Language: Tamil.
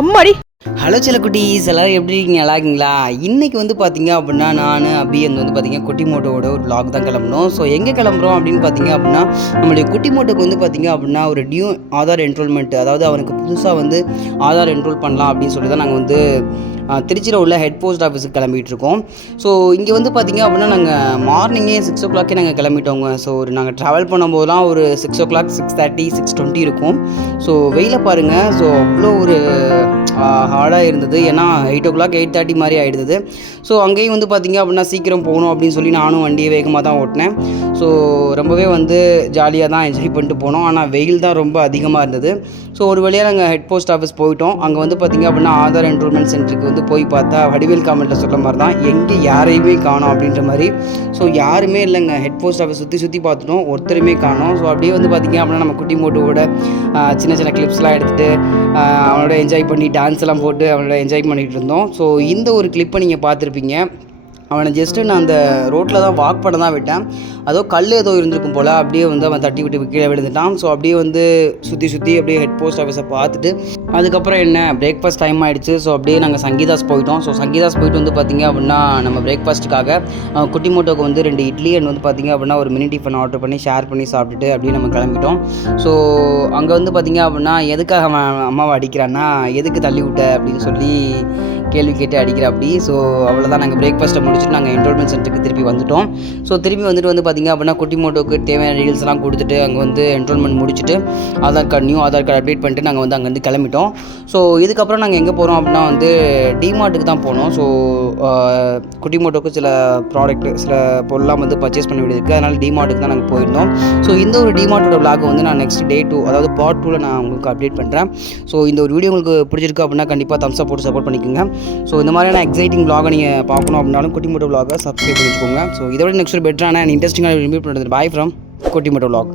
அம்மாடி. ஹலோ செல்லக்குட்டீஸ், எல்லோரும் எப்படி இருக்கீங்க? நல்லா இருக்கீங்களா? இன்றைக்கி வந்து பார்த்தீங்க அப்படின்னா நான் அபி அங்கே வந்து பார்த்தீங்க குட்டி மோட்டோவோட ஒரு vlog தான் கிளம்பணும். ஸோ எங்கே கிளம்புறோம் அப்படின்னு பார்த்தீங்க அப்படின்னா நம்மளுடைய குட்டி மோட்டோக்கு வந்து பார்த்தீங்க அப்படின்னா ஒரு நியூ ஆதார் என்ரோல்மெண்ட், அதாவது அவனுக்கு புதுசாக வந்து ஆதார் என்ரோல் பண்ணலாம் அப்படின்னு சொல்லி தான் நாங்கள் வந்து திருச்சியில் உள்ள ஹெட் போஸ்ட் ஆஃபீஸுக்கு கிளம்பிகிட்டு இருக்கோம். ஸோ இங்கே வந்து பார்த்திங்க அப்படின்னா நாங்கள் மார்னிங்கே 6 o'clock நாங்கள் கிளம்பிட்டோங்க. ஸோ நாங்கள் ட்ராவல் பண்ணும்போதெல்லாம் ஒரு 6 o'clock 6:30 6:20 இருக்கும். ஸோ வெயில பாருங்கள். ஸோ அவ்வளோ ஒரு ஹார்டாக இருந்தது. ஏன்னா 8 o'clock 8:30 மாதிரி ஆகிடுது. ஸோ அங்கேயும் வந்து பார்த்திங்க அப்படின்னா சீக்கிரம் போகணும் அப்படின்னு சொல்லி நானும் வண்டியை வேகமாக தான் ஓட்டினேன். ஸோ ரொம்பவே வந்து ஜாலியாக தான் என்ஜாய் பண்ணிட்டு போனோம். ஆனால் வெயில் தான் ரொம்ப அதிகமாக இருந்தது. ஸோ ஒரு வழியாக நாங்கள் ஹெட் போஸ்ட் ஆஃபீஸ் போயிட்டோம். அங்கே வந்து பார்த்திங்க அப்படின்னா ஆதார் என்ரோல்மெண்ட் சென்டருக்கு வந்து போய் பார்த்தா வடிவேல் காமெண்ட்டில் சொல்கிற மாதிரி தான் எங்கே யாரையுமே காணோம் அப்படின்ற மாதிரி. ஸோ யாருமே இல்லைங்க. ஹெட் போஸ்ட் ஆஃபீஸ் சுற்றி பார்த்துட்டோம், ஒருத்தருமே காணோம். ஸோ அப்படியே வந்து பார்த்திங்க அப்படின்னா நம்ம குட்டி மோட்டோவோட சின்ன சின்ன கிளிப்ஸ்லாம் எடுத்துகிட்டு அவனோட என்ஜாய் பண்ணி டான்ஸ் எல்லாம் போட்டு அவனோட என்ஜாய் பண்ணிகிட்டு இருந்தோம். ஸோ இந்த ஒரு கிளிப்பை நீங்கள் பார்த்துருப்பீங்க. அவனை ஜஸ்ட்டு நான் அந்த ரோட்டில் தான் வாக் பண்ண தான் விட்டேன். அதோ கல் ஏதோ இருந்திருக்கும் போல் அப்படியே வந்து அவன் தட்டி விட்டு கீழே விழுந்துட்டான். ஸோ அப்படியே வந்து சுற்றி அப்படியே ஹெட் போஸ்ட் ஆஃபீஸை பார்த்துட்டு அதுக்கப்புறம் என்ன பிரேக்ஃபாஸ்ட் டைம் ஆகிடுச்சு. ஸோ அப்படியே நாங்கள் சங்கீதாஸ் போயிட்டோம். ஸோ சங்கீதாஸ் போயிட்டு வந்து பார்த்திங்க அப்படின்னா நம்ம பிரேக்ஃபாஸ்ட்டுக்காக குட்டி மோட்டோக்கு வந்து 2 இட்லி அண்ட் வந்து பார்த்திங்க அப்படின்னா ஒரு மினி டிஃபன் ஆர்டர் பண்ணி ஷேர் பண்ணி சாப்பிட்டுட்டு அப்படியே நம்ம கிளம்பிட்டோம். ஸோ அங்கே வந்து பார்த்திங்க அப்படின்னா எதுக்காக அவன் அம்மாவை அடிக்கிறான்னா எதுக்கு தள்ளி விட்ட அப்படின்னு சொல்லி கேள்வி கேட்டு அடிக்கிற அப்படி. ஸோ அவ்வளோதான். நாங்கள் பிரேக்ஃபாஸ்ட்டை முடிச்சுட்டு நாங்கள் என்ரோல்மெண்ட் சென்டருக்கு திருப்பி வந்துட்டோம். ஸோ திருப்பி வந்துட்டு வந்து பார்த்திங்க அப்படின்னா குட்டி மோட்டோக்கு தேவையான டீல்ஸ் எல்லாம் கொடுத்துட்டு அங்கே வந்து என்ரோல்மெண்ட் முடிச்சுட்டு நியூ ஆதார் கார்டு அப்டேட் பண்ணிட்டு நாங்கள் வந்து அங்கேருந்து கிளம்பிட்டோம். ஸோ இதுக்கப்புறம் நாங்கள் எங்கே போகிறோம் அப்படின்னா வந்து டிமார்ட்டுக்கு தான் போனோம். ஸோ குட்டி மோட்டோக்கு சில சில பொருள்லாம் வந்து பர்ச்சேஸ் பண்ணி விடுது. அதனால் டிமார்ட்டுக்கு தான் நாங்கள் போயிருந்தோம். ஸோ இந்த ஒரு டிமார்ட்டோட விளாக் வந்து நான் நெக்ஸ்ட் Day 2, அதாவது Part 2ல் நான் உங்களுக்கு அப்டேட் பண்ணுறேன். ஸோ இந்த ஒரு வீடியோ உங்களுக்கு பிடிச்சிருக்கு அப்படின்னா கண்டிப்பாக தம்ஸ் அப் போட்டு சப்போர்ட் பண்ணிக்கோங்க. ஸோ இந்த மாதிரியான எக்ஸைட்டிங் vlog நீங்கள் பார்க்கணும் அப்படின்னாலும் குட்டி மோட்டோ vlog சப்ஸ்கிரைப் பண்ணிக்கோங்க. ஸோ இதோட நெக்ஸ்ட் பெட்டரான அண்ட் இன்ட்ரெஸ்டிங்காக ரிவ்யூ பண்ணுறது. பாய் ஃப்ரம் குட்டி மோட்டோ vlog.